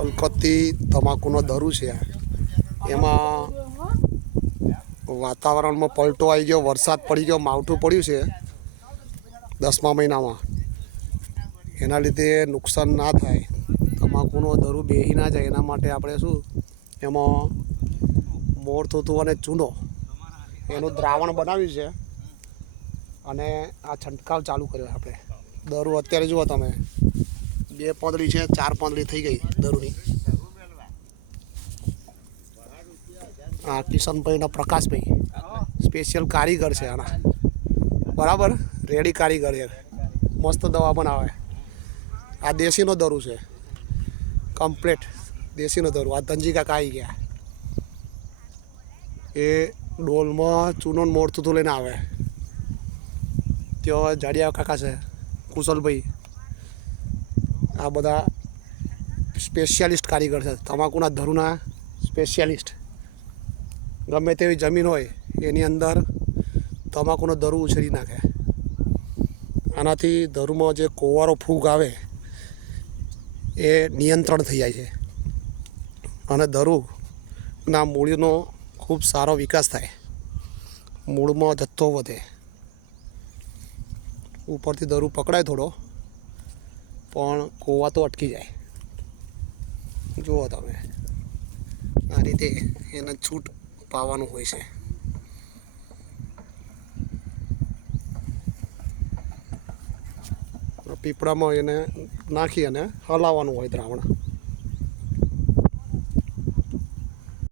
કલકત્તી તમાકુનો દરું છે. એમાં વાતાવરણમાં પલટો આવી ગયો, વરસાદ પડી ગયો, માવઠું પડ્યું છે 10મા મહિનામાં. એના લીધે નુકસાન ના થાય, તમાકુનો દરું બેસી ના જાય, એના માટે આપણે શું એમાં મોર તોતું અને ચૂનો એનું દ્રાવણ બનાવ્યું છે અને આ છંટકાવ ચાલુ કર્યો આપણે. દરું અત્યારે જુઓ તમે 2 પાંદડી છે, 4 પાંદડી થઈ ગઈ દરુની. આ કિશનભાઈના પ્રકાશભાઈ સ્પેશિયલ કારીગર છે આના, બરાબર, રેડી કારીગર છે, મસ્ત દવા બનાવે. આ દેશીનો દરું છે, કમ્પ્લેટ દેશીનો દરું. આ ધનજી કાકા આવી ગયા, એ ડોલમાં ચૂનો મોડતું લઈને આવે. ત્યાં જાડિયા કાકા છે, કુશલભાઈ, આ બધા સ્પેશિયાલિસ્ટ કારીગર છે, તમાકુના ધરુના સ્પેશિયાલિસ્ટ. ગમે તેવી જમીન હોય એની અંદર તમાકુનો દરું ઉછેરી નાખે. આનાથી દરુમાં જે કોવારો ફૂગ આવે એ નિયંત્રણ થઈ જાય છે અને દરુના મૂળનો ખૂબ સારો વિકાસ થાય, મૂળમાં જથ્થો વધે. ઉપરથી દરું પકડાય થોડો, પણ કોવા તો અટકી જાય. જુઓ તમે, આ રીતે એને છૂટ પાવાનું હોય છે. પીપળામાં એને નાખી અને હલાવવાનું હોય દ્રાવણ.